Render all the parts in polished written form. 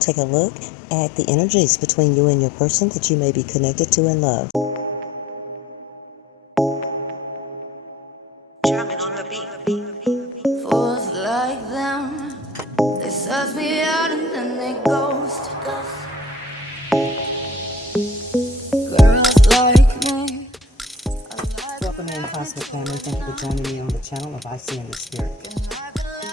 Take a look at the energies between you and your person that you may be connected to in love. Fools like them, they suss me out and then they ghost. Girls like me. Welcome in, Cosmic Family. Thank you for joining me on the channel of I See in the Spirit.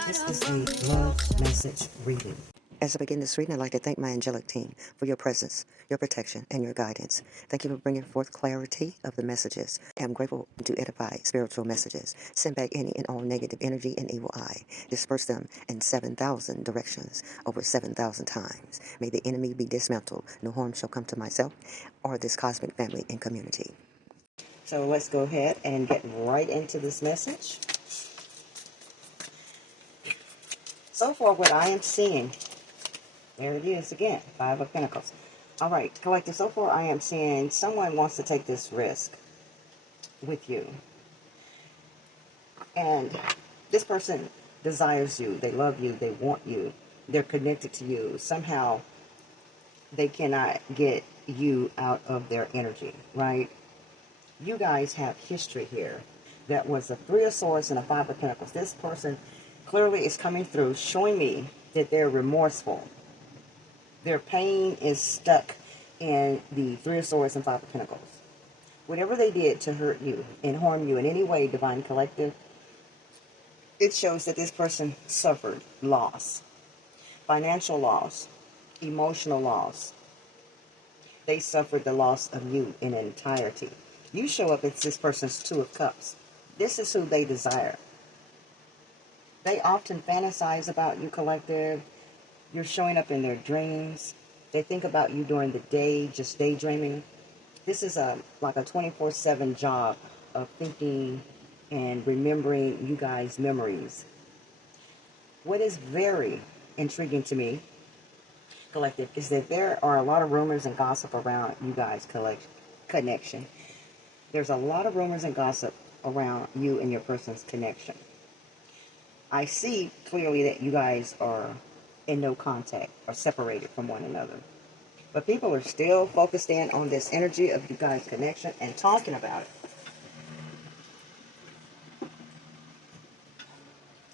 This is a love message reading. As I begin this reading, I'd like to thank my angelic team for your presence, your protection, and your guidance. Thank you for bringing forth clarity of the messages. I'm grateful to edify spiritual messages. Send back any and all negative energy and evil eye. Disperse them in 7,000 directions over 7,000 times. May the enemy be dismantled. No harm shall come to myself or this cosmic family and community. So let's go ahead and get right into this message. So far, what I am seeing, there it is again, Five of Pentacles. All right, collective, so far I am seeing someone wants to take this risk with you. And this person desires you, they love you, they want you, they're connected to you. Somehow they cannot get you out of their energy, right? You guys have history here. That was a Three of Swords and a Five of Pentacles. This person clearly is coming through, showing me that they're remorseful. Their pain is stuck in the Three of Swords and Five of Pentacles. Whatever they did to hurt you and harm you in any way, Divine Collective, it shows that this person suffered loss. Financial loss. Emotional loss. They suffered the loss of you in entirety. You show up as this person's Two of Cups. This is who they desire. They often fantasize about you, collective. You're showing up in their dreams. They think about you during the day, just daydreaming. This is like a 24/7 job of thinking and remembering you guys' memories. What is very intriguing to me, collective, is that there are a lot of rumors and gossip around you guys' connection. There's a lot of rumors and gossip around you and your person's connection. I see clearly that you guys are in no contact or separated from one another. But people are still focused in on this energy of you guys' connection and talking about it.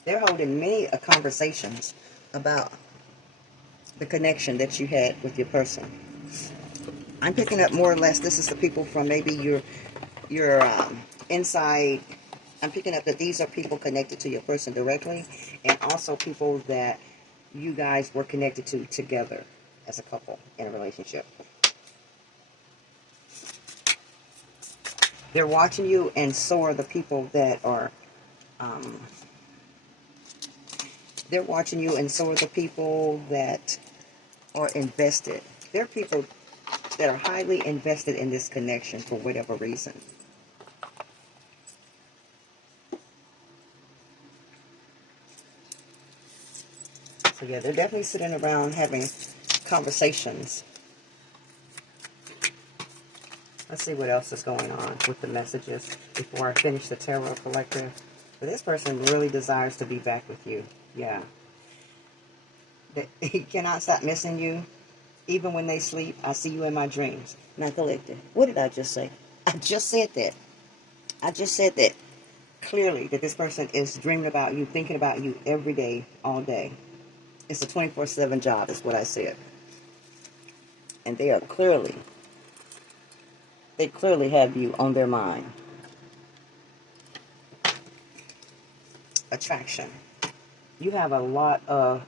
They're holding many conversations about the connection that you had with your person. I'm picking up more or less, this is the people from maybe your inside. I'm picking up that these are people connected to your person directly, and also people that you guys were connected to together as a couple in a relationship. They're watching you, and so are the people that are, they're watching you, and so are the people that are invested. There are people that are highly invested in this connection for whatever reason. So yeah, they're definitely sitting around having conversations. Let's see what else is going on with the messages before I finish the tarot collective. But this person really desires to be back with you. Yeah. He cannot stop missing you. Even when they sleep, I see you in my dreams. Now, collective, what did I just say? I just said that. I just said that clearly, that this person is dreaming about you, thinking about you every day, all day. It's a 24/7 job, is what I said. And they clearly have you on their mind. Attraction. You have a lot of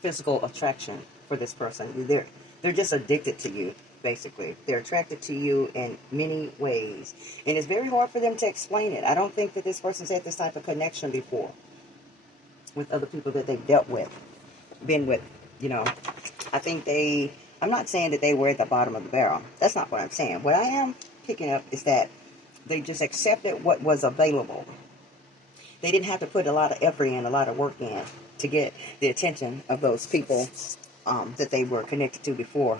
physical attraction for this person. They're just addicted to you, basically. They're attracted to you in many ways. And it's very hard for them to explain it. I don't think that this person's had this type of connection before with other people that they've dealt with, been with, you know. I think I'm not saying that they were at the bottom of the barrel. That's not what I'm saying. What I am picking up is that they just accepted what was available. They didn't have to put a lot of effort in, a lot of work in to get the attention of those people that they were connected to before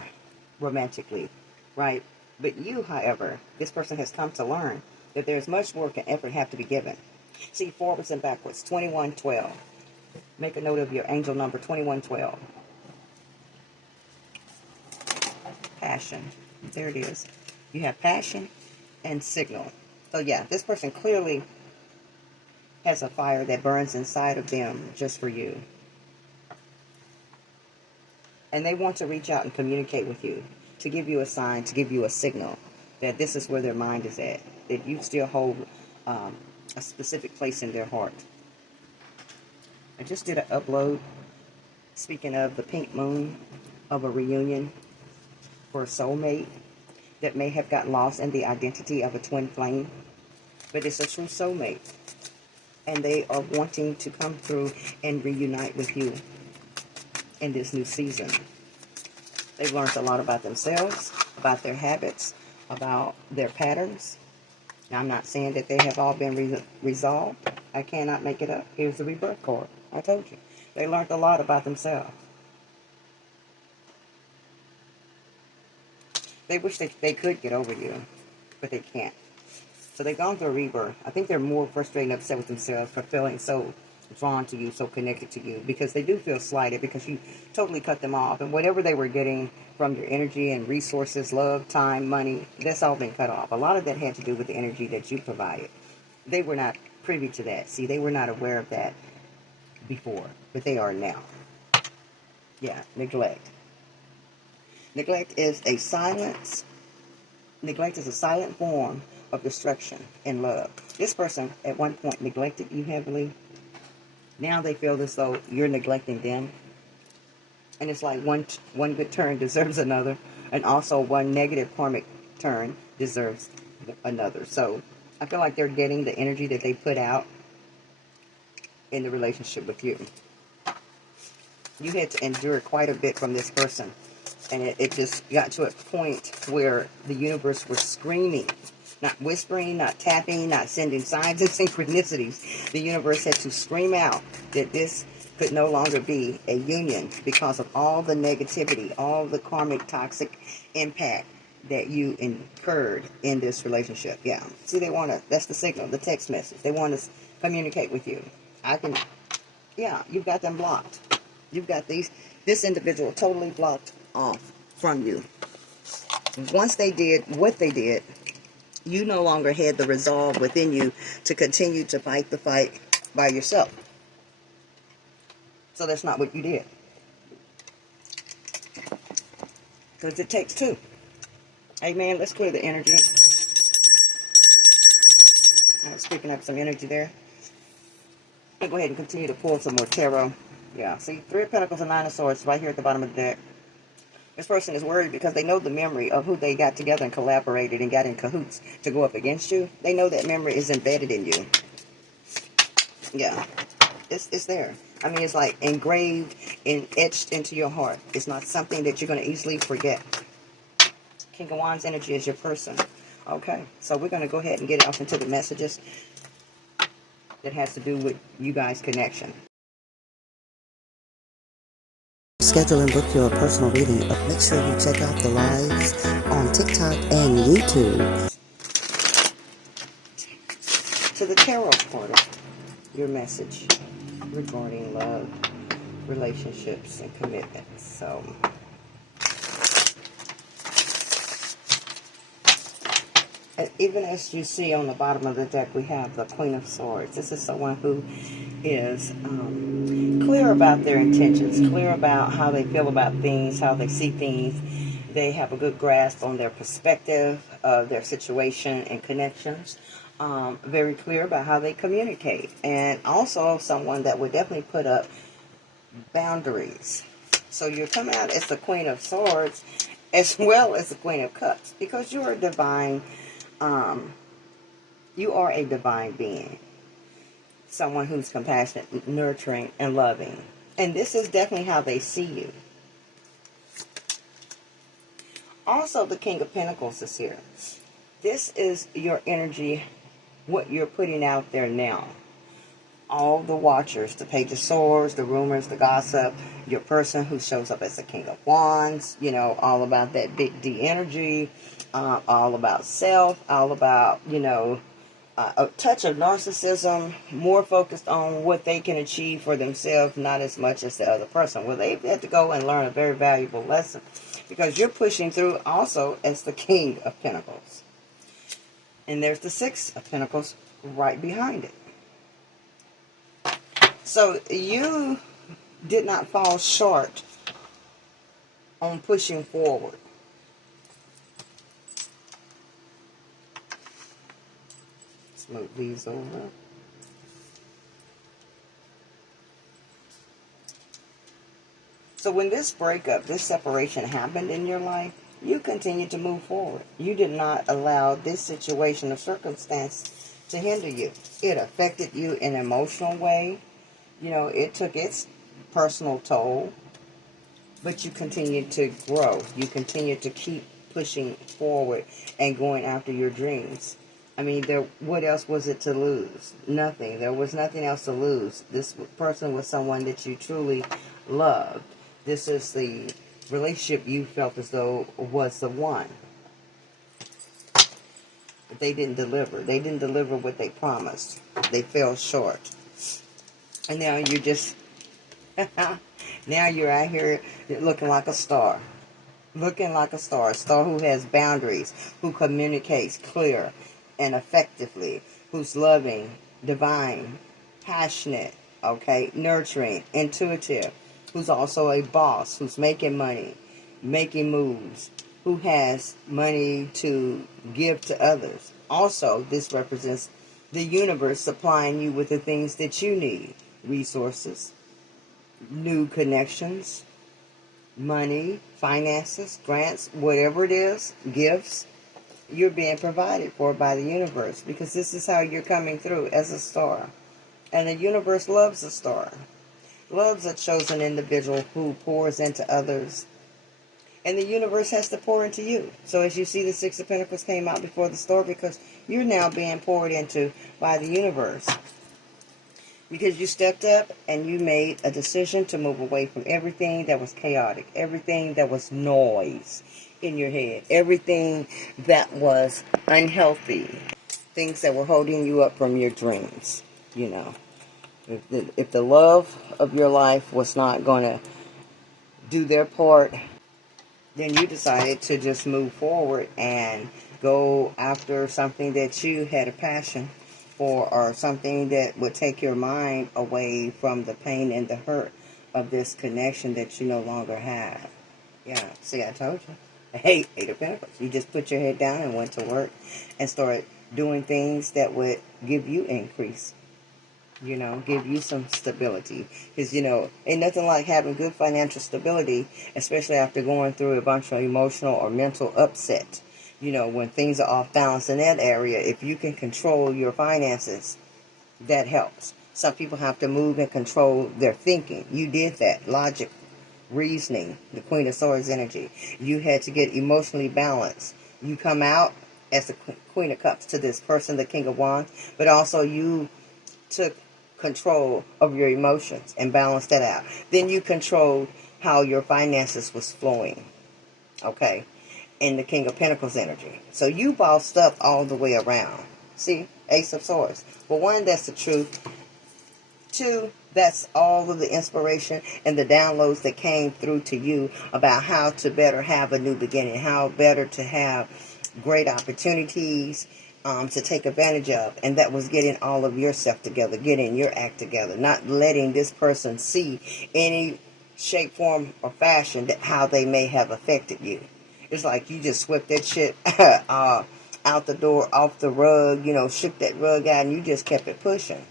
romantically, right? But you, however, this person has come to learn that there's much work and effort have to be given. See, forwards and backwards, 2112. Make a note of your angel number, 2112. passion. There it is. You have passion and signal. So yeah, this person clearly has a fire that burns inside of them just for you. And they want to reach out and communicate with you, to give you a sign, to give you a signal that this is where their mind is at, that you still hold a specific place in their heart. I just did an upload, speaking of the pink moon, of a reunion for a soulmate that may have gotten lost in the identity of a twin flame, but it's a true soulmate. And they are wanting to come through and reunite with you in this new season. They've learned a lot about themselves, about their habits, about their patterns. Now, I'm not saying that they have all been resolved. I cannot make it up. Here's the rebirth card. I told you. They learned a lot about themselves. They wish they could get over you, but they can't. So they've gone through a rebirth. I think they're more frustrated and upset with themselves for feeling so drawn to you, so connected to you, because they do feel slighted because you totally cut them off. And whatever they were getting from your energy and resources, love, time, money, that's all been cut off. A lot of that had to do with the energy that you provided. They were not privy to that. See, they were not aware of that before, but they are now. Yeah, neglect. Neglect is a silence. Neglect is a silent form of destruction in love. This person at one point neglected you heavily. Now they feel as though you're neglecting them. And it's like one good turn deserves another. And also one negative karmic turn deserves another. So I feel like they're getting the energy that they put out in the relationship with you. You had to endure quite a bit from this person. And it just got to a point where the universe was screaming. Not whispering, not tapping, not sending signs and synchronicities. The universe had to scream out that this could no longer be a union because of all the negativity, all the karmic toxic impact that you incurred in this relationship. Yeah. See, they want to, that's the signal, the text message. They want to communicate with you. Yeah, you've got them blocked. You've got this individual totally blocked off from you. Once they did what they did, you no longer had the resolve within you to continue to fight the fight by yourself. So that's not what you did. Because it takes two. Amen. Let's clear the energy. I was picking up some energy there. I'm going to go ahead and continue to pull some more tarot. Yeah, see, Three of Pentacles and Nine of Swords right here at the bottom of the deck. This person is worried because they know the memory of who they got together and collaborated and got in cahoots to go up against you. They know that memory is embedded in you. Yeah, it's there. I mean, it's like engraved and etched into your heart. It's not something that you're going to easily forget. King of Wands energy is your person. Okay, so we're going to go ahead and get off into the messages that has to do with you guys' connection. Schedule and book your personal reading. Make sure you check out the lives on TikTok and YouTube. To the tarot portal, your message regarding love, relationships, and commitments. So, and even as you see on the bottom of the deck, we have the Queen of Swords. This is someone who is clear about their intentions, clear about how they feel about things, how they see things. They have a good grasp on their perspective of their situation and connections. Very clear about how they communicate. And also someone that would definitely put up boundaries. So you're coming out as the Queen of Swords as well as the Queen of Cups, because you are a divine being. Someone who's compassionate, nurturing, and loving. And this is definitely how they see you. Also, the King of Pentacles is here. This is your energy, what you're putting out there now. All the watchers, the Page of Swords, the rumors, the gossip, your person who shows up as the King of Wands, you know, all about that big D energy, all about self, all about, you know, a touch of narcissism, more focused on what they can achieve for themselves, not as much as the other person. Well, they've had to go and learn a very valuable lesson because you're pushing through also as the King of Pentacles. And there's the Six of Pentacles right behind it. So you did not fall short on pushing forward. Let's move these over. So when this breakup, this separation happened in your life, you continued to move forward. You did not allow this situation or circumstance to hinder you. It affected you in an emotional way. You know, it took its personal toll, but you continued to grow. You continued to keep pushing forward and going after your dreams. I mean, what else was it to lose? Nothing. There was nothing else to lose. This person was someone that you truly loved. This is the relationship you felt as though was the one. But they didn't deliver. They didn't deliver what they promised. They fell short. And now you're just, now you're out here looking like a star. Looking like a star who has boundaries, who communicates clear and effectively, who's loving, divine, passionate, okay, nurturing, intuitive, who's also a boss, who's making money, making moves, who has money to give to others. Also, this represents the universe supplying you with the things that you need, resources, new connections, money, finances, grants, whatever it is, gifts, you're being provided for by the universe because this is how you're coming through as a star. And the universe loves a star, loves a chosen individual who pours into others. And the universe has to pour into you. So as you see, the Six of Pentacles came out before the star because you're now being poured into by the universe. Because you stepped up and you made a decision to move away from everything that was chaotic, everything that was noise in your head, everything that was unhealthy, things that were holding you up from your dreams. You know, if the love of your life was not going to do their part, then you decided to just move forward and go after something that you had a passion or something that would take your mind away from the pain and the hurt of this connection that you no longer have. Yeah, see, I told you. Eight of Pentacles. You just put your head down and went to work and started doing things that would give you increase. You know, give you some stability. Because, you know, ain't nothing like having good financial stability, especially after going through a bunch of emotional or mental upset. You know, when things are off balance in that area, if you can control your finances, that helps. Some people have to move and control their thinking. You did that. Logic, reasoning, the Queen of Swords energy. You had to get emotionally balanced. You come out as the Queen of Cups to this person, the King of Wands, but also you took control of your emotions and balanced that out. Then you controlled how your finances was flowing. Okay? In the King of Pentacles energy. So you bossed up all the way around. See? Ace of Swords. Well, one, that's the truth. Two, that's all of the inspiration and the downloads that came through to you about how to better have a new beginning, how better to have great opportunities to take advantage of. And that was getting all of yourself together, getting your act together, not letting this person see any shape, form, or fashion that how they may have affected you. It's like you just swept that shit out the door, off the rug, you know, shook that rug out, and you just kept it pushing.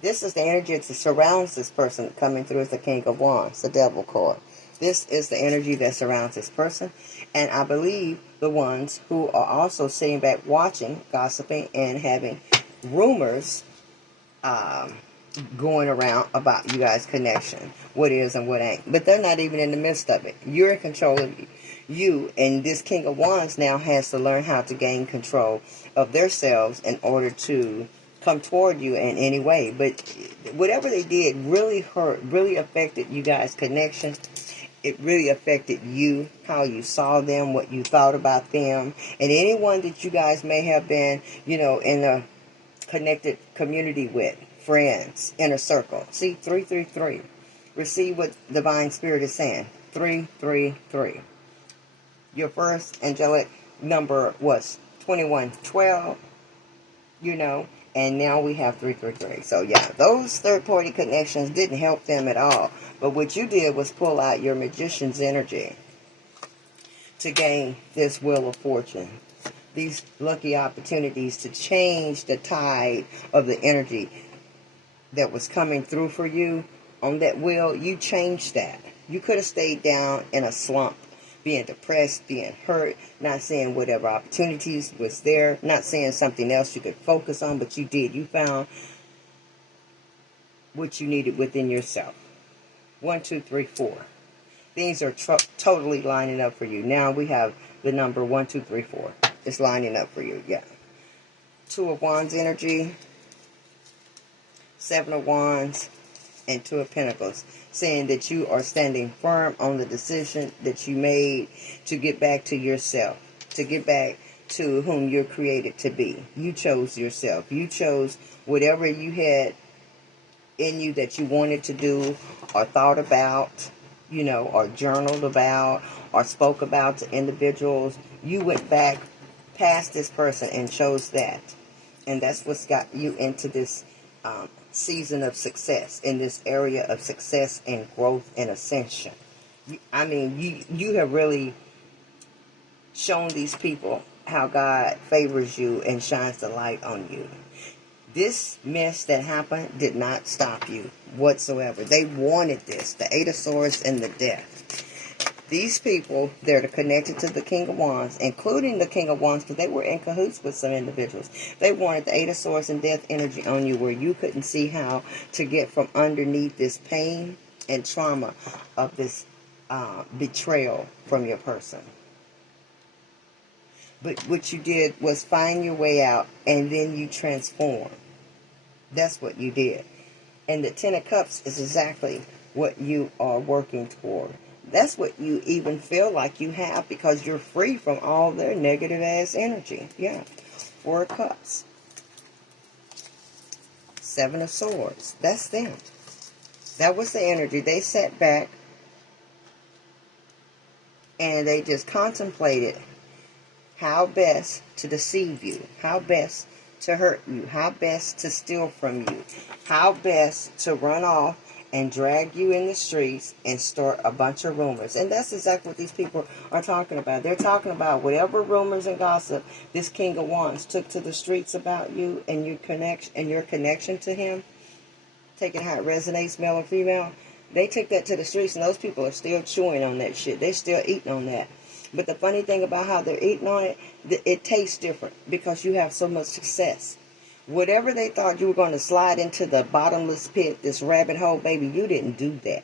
This is the energy that surrounds this person coming through as the King of Wands, the Devil card. This is the energy that surrounds this person. And I believe the ones who are also sitting back watching, gossiping, and having rumors going around about you guys' connection, what is and what ain't. But they're not even in the midst of it. You're in control of you, and this King of Wands now has to learn how to gain control of themselves in order to come toward you in any way. But whatever they did really hurt, really affected you guys' connection. It really affected you, how you saw them, what you thought about them, and anyone that you guys may have been, you know, in a connected community with, friends, inner circle. See, 333. Receive what divine spirit is saying. 333. Your first angelic number was 2112, and now we have 333. So yeah, those third-party connections didn't help them at all. But what you did was pull out your magician's energy to gain this wheel of fortune. These lucky opportunities to change the tide of the energy that was coming through for you on that wheel. You changed that. You could have stayed down in a slump, being depressed, being hurt, not seeing whatever opportunities was there, not seeing something else you could focus on, but you did. You found what you needed within yourself. 1, 2, 3, 4. Things are totally lining up for you. Now we have the number 1, 2, 3, 4. It's lining up for you. Yeah. 2 of Wands energy, 7 of Wands, and 2 of Pentacles, saying that you are standing firm on the decision that you made to get back to yourself, to get back to whom you're created to be. You chose yourself. You chose whatever you had in you that you wanted to do or thought about, or journaled about or spoke about to individuals. You went back past this person and chose that. And that's what's got you into this season of success, in this area of success and growth and ascension. You have really shown these people how God favors you and shines the light on you. This mess that happened did not stop you whatsoever. They wanted this. The 8 of Swords and the Death. These people, they're connected to the King of Wands, including the King of Wands, because they were in cahoots with some individuals. They wanted the 8 of Swords and Death energy on you, where you couldn't see how to get from underneath this pain and trauma of this betrayal from your person. But what you did was find your way out, and then you transform. That's what you did. And the 10 of Cups is exactly what you are working toward. That's what you even feel like you have, because you're free from all their negative ass energy. Yeah. 4 of Cups. 7 of Swords. That's them. That was the energy. They sat back and they just contemplated how best to deceive you, how best to hurt you, how best to steal from you, how best to run off and drag you in the streets and start a bunch of rumors. And that's exactly what these people are talking about. They're talking about whatever rumors and gossip this King of Wands took to the streets about you and your connection to him. Take it how it resonates, male or female. They took that to the streets, and those people are still chewing on that shit. They're still eating on that. But the funny thing about how they're eating on it, it tastes different because you have so much success. Whatever they thought you were going to slide into the bottomless pit, this rabbit hole, baby, you didn't do that.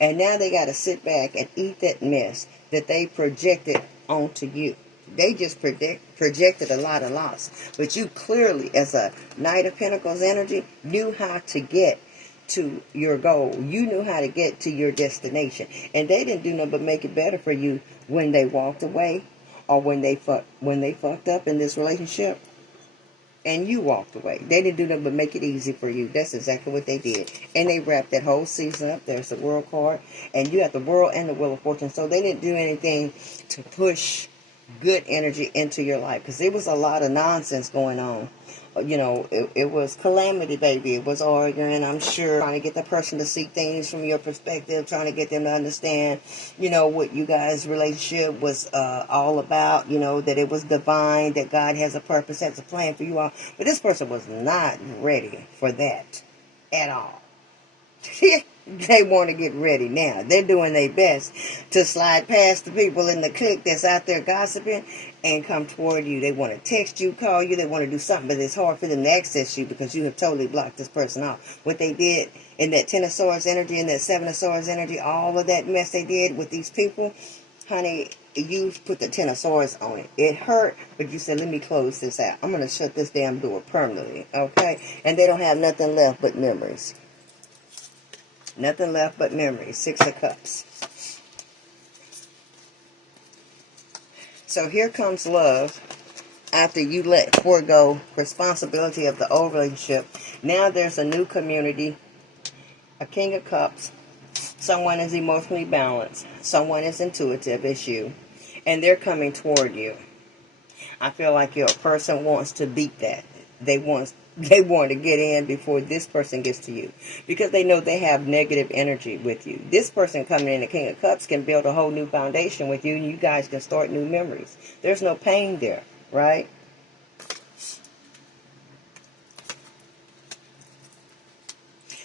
And now they got to sit back and eat that mess that they projected onto you. They just projected a lot of loss. But you clearly, as a Knight of Pentacles energy, knew how to get to your goal. You knew how to get to your destination. And they didn't do nothing but make it better for you when they walked away, or when they fucked up in this relationship and you walked away. They didn't do nothing but make it easy for you. That's exactly what they did. And they wrapped that whole season up. There's the World card, and you have the World and the Wheel of Fortune. So they didn't do anything to push good energy into your life, because there was a lot of nonsense going on. It was calamity, baby. It was arguing, I'm sure, trying to get the person to see things from your perspective, trying to get them to understand, what you guys' relationship was all about, that it was divine, that God has a purpose, has a plan for you all. But this person was not ready for that at all. They want to get ready now. They're doing their best to slide past the people in the clique that's out there gossiping and come toward you. They want to text you, call you. They want to do something, but it's hard for them to access you because you have totally blocked this person off. What they did in that 10 of Swords energy and that 7 of Swords energy, all of that mess they did with these people, honey, you put the 10 of Swords on it. It hurt, but you said, let me close this out. I'm going to shut this damn door permanently, okay? And they don't have nothing left but memories. Nothing left but memories. 6 of Cups. So here comes love after you let forego responsibility of the old relationship, now there's a new community, a King of Cups. Someone is emotionally balanced. Someone is intuitive, it's you. And they're coming toward you. I feel like your person wants to beat that. They want to get in before this person gets to you, because they know they have negative energy with you. This person coming in, the King of Cups, can build a whole new foundation with you, and you guys can start new memories. There's no pain there, right?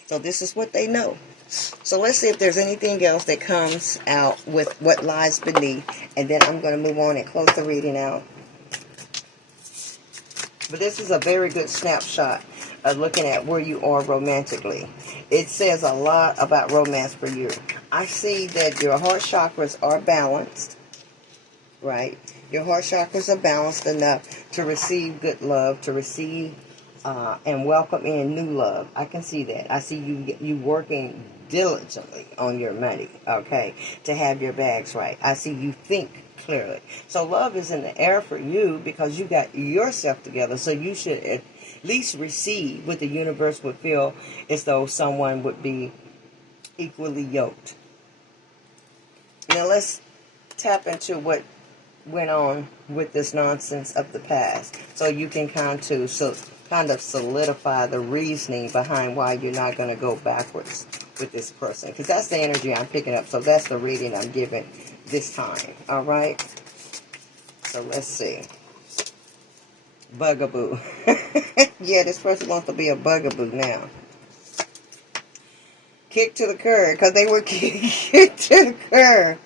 So this is what they know. So let's see if there's anything else that comes out with what lies beneath, and then I'm going to move on and close the reading out. But this is a very good snapshot of looking at where you are romantically. It says a lot about romance for you. I see that your heart chakras are balanced, right? Your heart chakras are balanced enough to receive good love, to receive and welcome in new love. I can see that. I see you working diligently on your money, okay, to have your bags right. I see you think clearly. So love is in the air for you because you got yourself together. So you should at least receive what the universe would feel as though someone would be equally yoked. Now let's tap into what went on with this nonsense of the past, so you can kind of solidify the reasoning behind why you're not going to go backwards with this person, because that's the energy I'm picking up. So that's the reading I'm giving this time. All right, so let's see. Bugaboo. Yeah, this person wants to be a bugaboo now. Kicked to the curb, because they were kicked to the curb.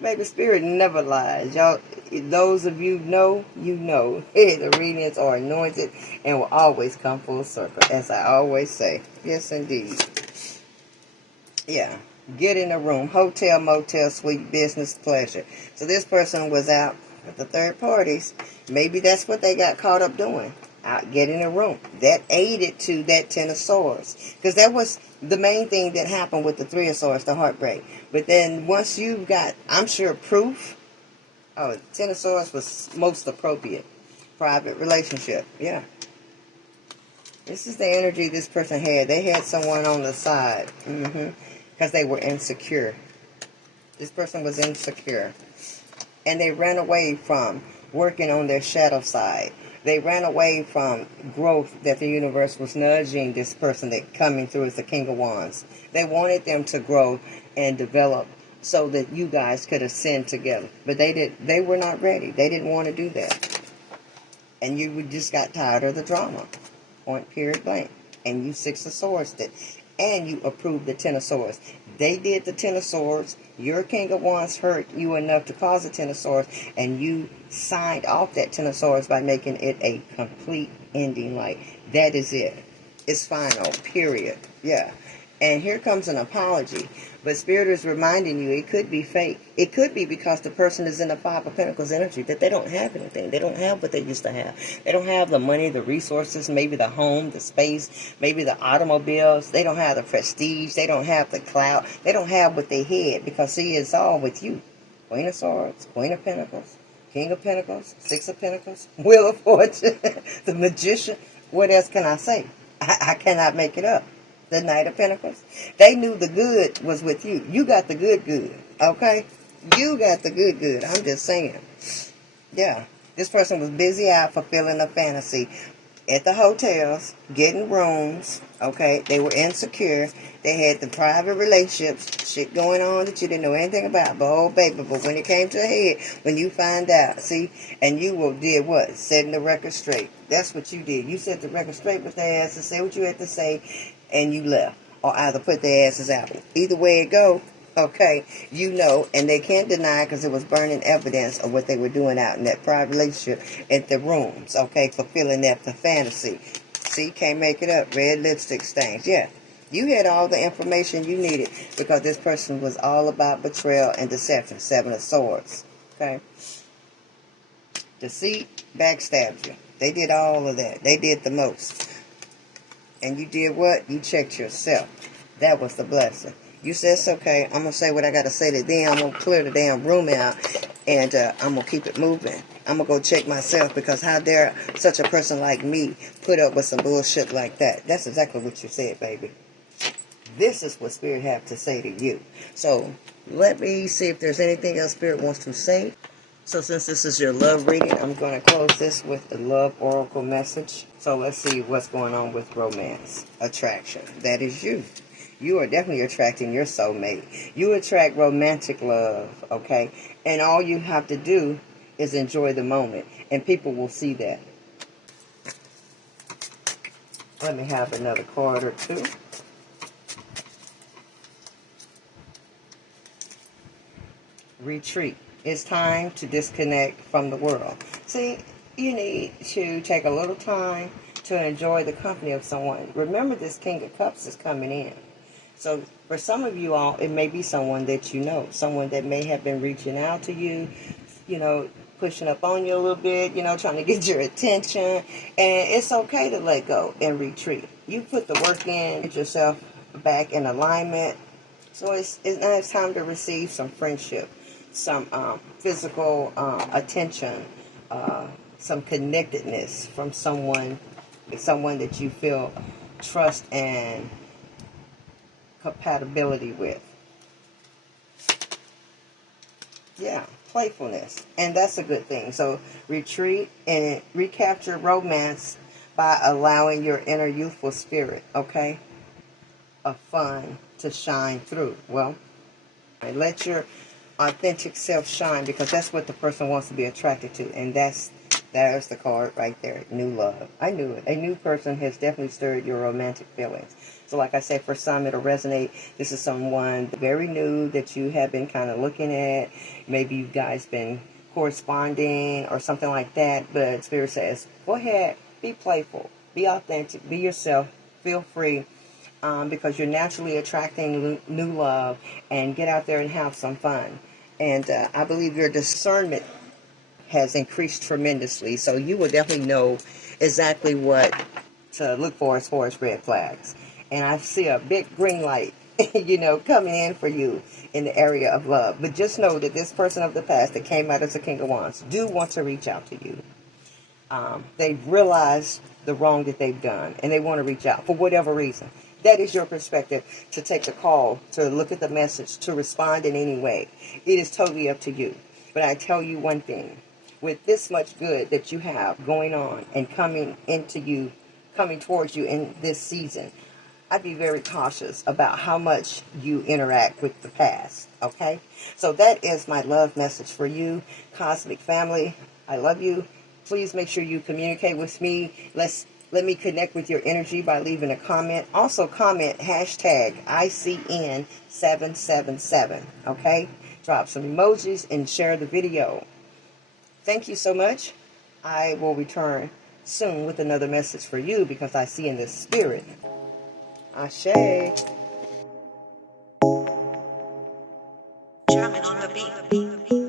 Baby, spirit never lies. Y'all, those of you know, you know. The readings are anointed and will always come full circle, as I always say. Yes, indeed. Yeah. Get in a room. Hotel, motel, suite, business, pleasure. So this person was out with the third parties. Maybe that's what they got caught up doing. Out, get in a room. That aided to that Ten of Swords. Because that was the main thing that happened with the Three of Swords, the heartbreak. But then once you've got, I'm sure, proof. Oh, Ten of Swords was most appropriate. Private relationship. Yeah. This is the energy this person had. They had someone on the side. Because they were insecure. This person was insecure. And they ran away from working on their shadow side. They ran away from growth that the universe was nudging this person that coming through as the King of Wands. They wanted them to grow and develop so that you guys could ascend together. But they were not ready. They didn't want to do that. And you just got tired of the drama. Point, period, blank. And you Six of Swords did. And you approved the Ten of Swords. They did the Ten of Swords. Your King of Wands hurt you enough to cause the Ten of Swords. And you signed off that Ten of Swords by making it a complete ending. Like, that is it. It's final. Period. Yeah. And here comes an apology. But Spirit is reminding you it could be fake. It could be because the person is in the Five of Pentacles energy, that they don't have anything. They don't have what they used to have. They don't have the money, the resources, maybe the home, the space, maybe the automobiles. They don't have the prestige. They don't have the clout. They don't have what they had, because, see, it's all with you. Queen of Swords, Queen of Pentacles, King of Pentacles, Six of Pentacles, Wheel of Fortune, the Magician. What else can I say? I cannot make it up. The Knight of Pentacles. They knew the good was with you. You got the good, okay? You got the good. I'm just saying. Yeah. This person was busy out fulfilling a fantasy at the hotels, getting rooms, okay? They were insecure. They had the private relationships, shit going on that you didn't know anything about. But, oh, baby, but when it came to a head, when you find out, see, and you did what? Setting the record straight. That's what you did. You set the record straight with their ass and say what you had to say, and you left, or either put their asses out. Either way it go, okay, you know, and they can't deny, because it was burning evidence of what they were doing out in that private relationship at the rooms, okay, fulfilling that the fantasy. See, can't make it up. Red lipstick stains. Yeah, you had all the information you needed, because this person was all about betrayal and deception. Seven of Swords, okay. Deceit, backstabbed you. They did all of that. They did the most. And you did what? You checked yourself. That was the blessing. You said, it's okay. I'm going to say what I got to say to them. I'm going to clear the damn room out. And I'm going to keep it moving. I'm going to go check myself, because how dare such a person like me put up with some bullshit like that? That's exactly what you said, baby. This is what Spirit have to say to you. So let me see if there's anything else Spirit wants to say. So since this is your love reading, I'm going to close this with the love oracle message. So let's see what's going on with romance. Attraction. That is you. You are definitely attracting your soulmate. You attract romantic love, okay? And all you have to do is enjoy the moment. And people will see that. Let me have another card or two. Retreat. It's time to disconnect from the world. See, you need to take a little time to enjoy the company of someone. Remember, this King of Cups is coming in. So for some of you all, it may be someone that you know, someone that may have been reaching out to you, pushing up on you a little bit, trying to get your attention. And it's okay to let go and retreat. You put the work in, get yourself back in alignment. So now it's time to receive some friendship, some physical attention, some connectedness from someone that you feel trust and compatibility with. Yeah, playfulness. And that's a good thing. So retreat and recapture romance by allowing your inner youthful spirit, okay, of fun to shine through. Well, let your authentic self shine, because that's what the person wants to be attracted to. And there's the card right there. New love. I knew it. A new person has definitely stirred your romantic feelings. So like I said, for some it'll resonate. This is someone very new that you have been kind of looking at. Maybe you guys been corresponding or something like that. But Spirit says, go ahead, be playful, be authentic, be yourself, feel free. Because you're naturally attracting new love, and get out there and have some fun. And I believe your discernment has increased tremendously, so you will definitely know exactly what to look for as far as red flags. And I see a big green light, coming in for you in the area of love. But just know that this person of the past that came out as a King of Wands do want to reach out to you. They've realized the wrong that they've done, and they want to reach out for whatever reason. That is your perspective, to take the call, to look at the message, to respond in any way. It is totally up to you. But I tell you one thing, with this much good that you have going on and coming towards you in this season, I'd be very cautious about how much you interact with the past, okay? So that is my love message for you, Cosmic Family. I love you. Please make sure you communicate with me. Let me connect with your energy by leaving a comment. Also comment hashtag ICN777, okay? Drop some emojis and share the video. Thank you so much. I will return soon with another message for you, because I see in the spirit. Ashe. Drumming on the beat.